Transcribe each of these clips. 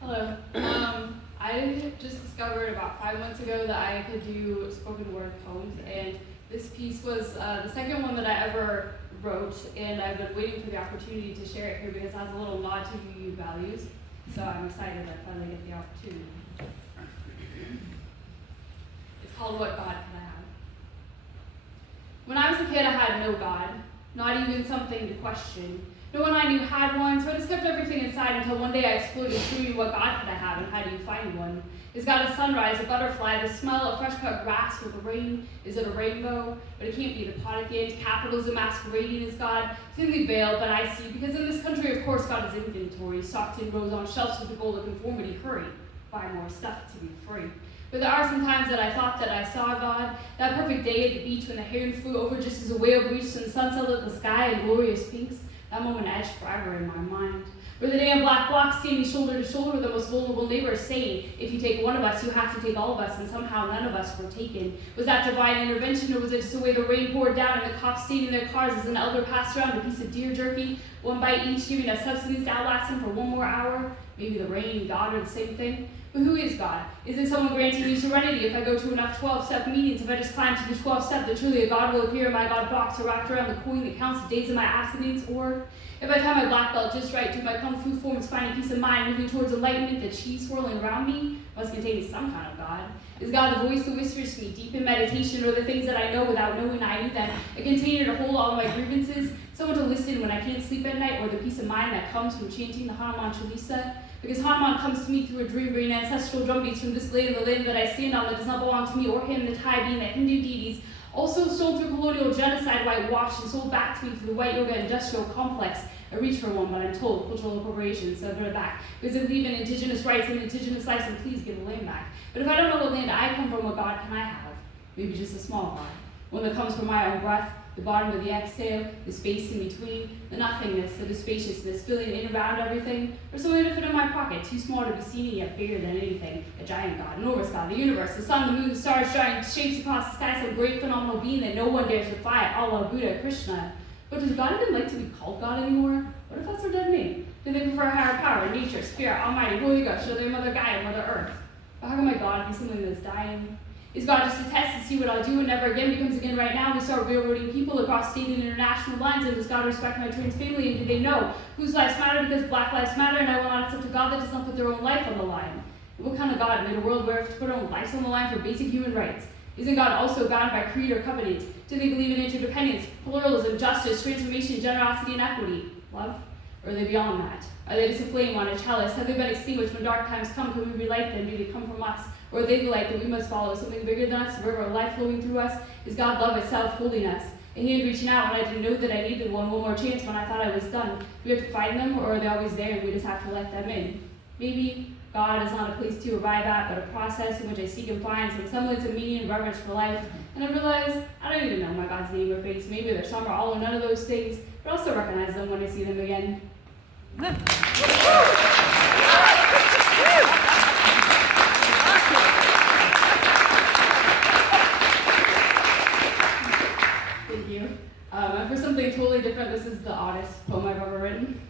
Hello. I just discovered about 5 months ago that I could do spoken word poems, and this piece was the second one that I ever wrote, and I've been waiting for the opportunity to share it here because it has a little nod to UU values, so I'm excited I finally get the opportunity. It's called What God Can I Have? When I was a kid, I had no God, not even something to question. No one I knew had one, so I just kept everything inside until one day I exploded screaming, what God could I have and how do you find one? Is God a sunrise, a butterfly, the smell of fresh cut grass with the rain? Is it a rainbow? But it can't be the pot at the end. Capitalism masquerading as God, thinly veiled, but I see, because in this country, of course, God is inventory, stocked in rows on shelves with the goal of conformity. Hurry, buy more stuff to be free. But there are some times that I thought that I saw God, that perfect day at the beach when the heron flew over just as a whale reached and the sunset lit the sky in glorious pinks. That moment etched forever in my mind. Where the damn black blocks standing shoulder to shoulder with the most vulnerable neighbors saying, if you take one of us, you have to take all of us, and somehow none of us were taken. Was that divine intervention, or was it just the way the rain poured down and the cops stayed in their cars as an elder passed around a piece of deer jerky, one bite each, giving us substance to outlast him for one more hour? Maybe the rain and God are the same thing. But who is God? Is it someone granting me serenity if I go to enough 12-step meetings? If I just climb to the 12th step, that truly a God will appear in my God box or wrapped around the coin that counts the days of my abstinence? Or if I tie my black belt just right, do my kung fu forms finding peace of mind, moving towards enlightenment, the chi swirling around me must contain some kind of God? Is God the voice that whispers to me deep in meditation, or the things that I know without knowing I knew them? A container to hold all of my grievances, someone to listen when I can't sleep at night, or the peace of mind that comes from chanting the Hanuman Chalisa? Because Hanuman comes to me through a dream, bringing ancestral drumbeats from this land, the land that I stand on that does not belong to me or him, the tie being that Hindu deities, also stolen through colonial genocide, whitewashed and sold back to me through the white yoga industrial complex. I reach for one, but I'm told cultural appropriation, so I put it back. Because I believe in indigenous rights and indigenous lives, and please give the land back. But if I don't know what land I come from, what God can I have? Maybe just a small God. One that comes from my own breath, the bottom of the exhale, the space in between, the nothingness, the spaciousness, filling in around everything, or something to fit in my pocket, too small to be seen and yet bigger than anything. A giant God, enormous God, the universe, the sun, the moon, the stars, giant shapes across the sky, some great phenomenal being that no one dares defy, Allah, Buddha, Krishna. But does God even like to be called God anymore? What if that's their dead name? Do they prefer higher power, nature, spirit, almighty, Holy Ghost, or their mother Gaia, Mother Earth? But how can my God be something that's dying? Is God just a test to see what I'll do and never again becomes again right now? We start railroading people across state and international lines, and does God respect my trans family, and do they know whose lives matter because Black lives matter, and I will not accept a God that does not put their own life on the line? And what kind of God made a world where we have to put our own lives on the line for basic human rights? Isn't God also bound by creed or covenant? Do they believe in interdependence, pluralism, justice, transformation, generosity, and equity? Love? Or are they beyond that? Are they just a flame on a chalice? Have they been extinguished when dark times come? Can we relight them? Do they come from us? Or are they the light that we must follow? Something bigger than us, a river of life flowing through us? Is God love itself holding us? A hand reaching out when I didn't know that I needed one more chance when I thought I was done. Do we have to find them, or are they always there and we just have to let them in? Maybe God is not a place to arrive at, but a process in which I seek and find some semblance of meaning and reverence for life. And I realize I don't even know my God's name or face. Maybe they're some or all or none of those things, but I'll still recognize them when I see them again. Thank you. And for something totally different, this is the oddest poem I've ever written.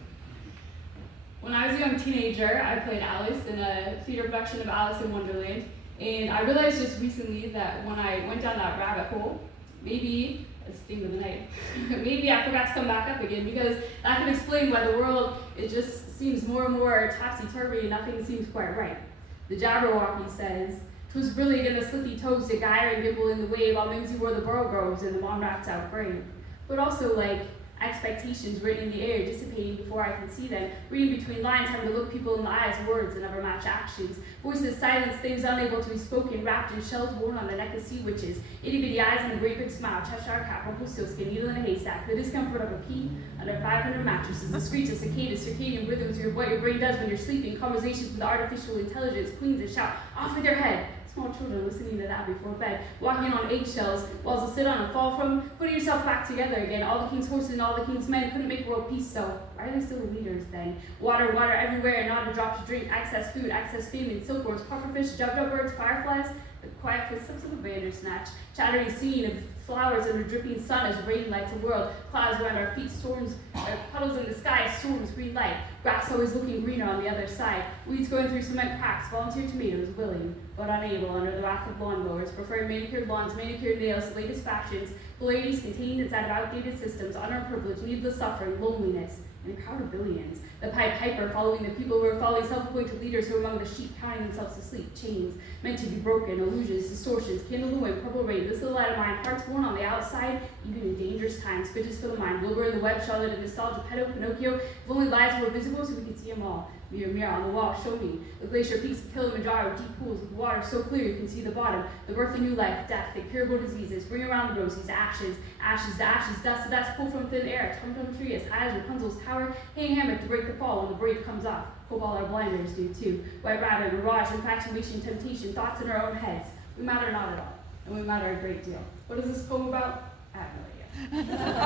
When I was a young teenager, I played Alice in a theater production of Alice in Wonderland, and I realized just recently that when I went down that rabbit hole, maybe, that's the theme of the night, maybe I forgot to come back up again, because that can explain why the world, it just seems more and more topsy-turvy and nothing seems quite right. The Jabberwocky says, "'Twas brilliant in the slithy toes to gyre and gimble in the wave, while Mimsy wore the burrow groves and the mom rats out brave." But also like expectations written in the air, dissipating before I can see them, reading between lines, having to look people in the eyes, words that never match actions, voices silence, things unable to be spoken, wrapped in shells worn on the neck of sea witches, itty-bitty eyes and a great big smile, Cheshire cat, purple sealskin, needle in a haystack, the discomfort of a pea under 500 mattresses, the screech of cicadas, circadian rhythms, what your brain does when you're sleeping, conversations with artificial intelligence, queens that shout, "Off with your head!" Small children listening to that before bed, walking on eggshells, walls to sit on and fall from, putting yourself back together again. All the king's horses and all the king's men couldn't make world peace, so why are they still the leaders then? Water, water everywhere, not a drop to drink, excess food, excess famine, silkworms, pufferfish, jubjub birds, fireflies, the quiet footsteps of a bandersnatch, chattering scene of flowers under dripping sun as rain lights a world, clouds around our feet, storms, puddles in the sky, storms, green light, grass always looking greener on the other side, weeds growing through cement cracks, volunteer tomatoes willing, but unable under the wrath of lawnmowers, preferring manicured lawns, manicured nails, the latest fashions, ladies contained inside of outdated systems, underprivileged, needless suffering, loneliness, and a crowd of billions. The Pied Piper following the people who are following self-appointed leaders who are among the sheep counting themselves to sleep. Chains meant to be broken, illusions, distortions, kindle the wind, purple rain, this little light of mine, hearts born on the outside, even in dangerous times, bitches for the mind, Wilbur in the web, Charlotte and nostalgia, pedo, Pinocchio, if only lives were visible so we could see them all. Mirror, mirror on the wall, show me the glacier peaks of Kilimanjaro, deep pools with water so clear you can see the bottom, the birth of new life, death, the curable diseases, bring around the roses, ashes, ashes to ashes, dust to dust, pull from thin air, tum-tum tree as high as Rapunzel's tower, hang hammock to break the fall when the braid comes off, hope all our blinders do too, white rabbit, mirage, infatuation, temptation, thoughts in our own heads, we matter not at all, and we matter a great deal. What is this poem about? I have no idea.